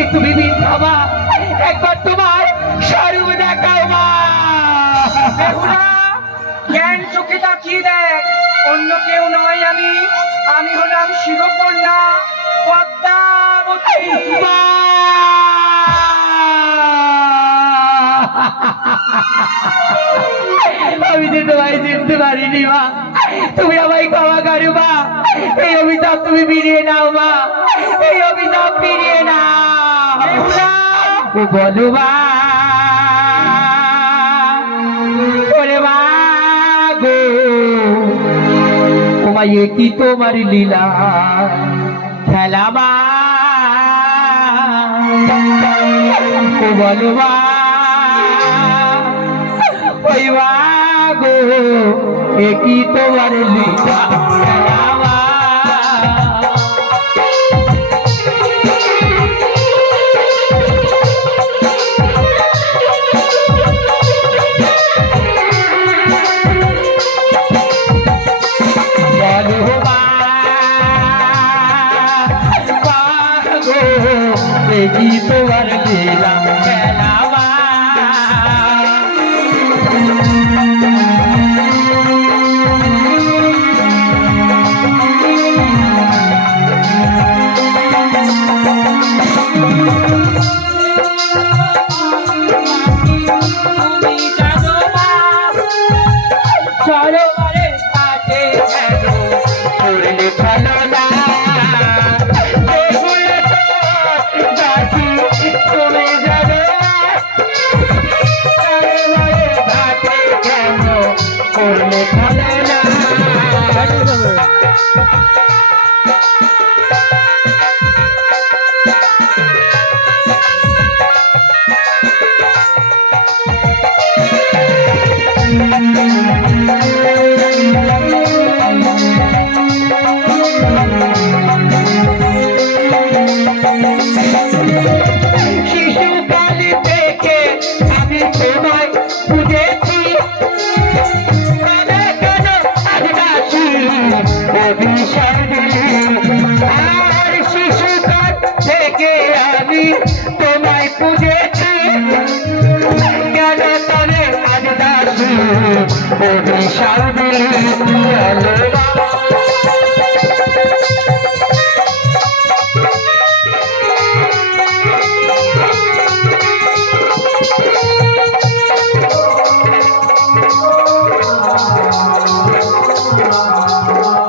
কিন্তু বিবিধা মা, একবার তোমার স্বরূপ দেখাও মা। বেহুলা, জ্ঞান চোখে তাকিয়ে দেখ, অন্য কেউ নয় আমি। আমি হলাম শিবকন্যা পদ্মাবতী। মা! আমি যে তোমায় চিনতে পারিনি মা, তুমি আমায় ক্ষমা করো মা। এই অভিশাপ তুমি ফিরিয়ে নাও মা, এই অভিশাপ ফিরিয়ে নাও। বলো মা। ওরে মা গো, তোমায় এ কি তোমার লীলা খেলা মা। ও বলো মা, ওই মা গো, এ কি তোমার লীলা খেলা মা। কি তোমার লীলা খেলা মা। চলো মারে কাছে করলে ভালো না। করলে ভালো না। শিশুকাল থেকে আমি তোমায় বুঝেছি, আর শিশুকাল থেকে আমি তোমায় পুজেছি, কেন তবে আজ দাসী অভিশাপ দিলি।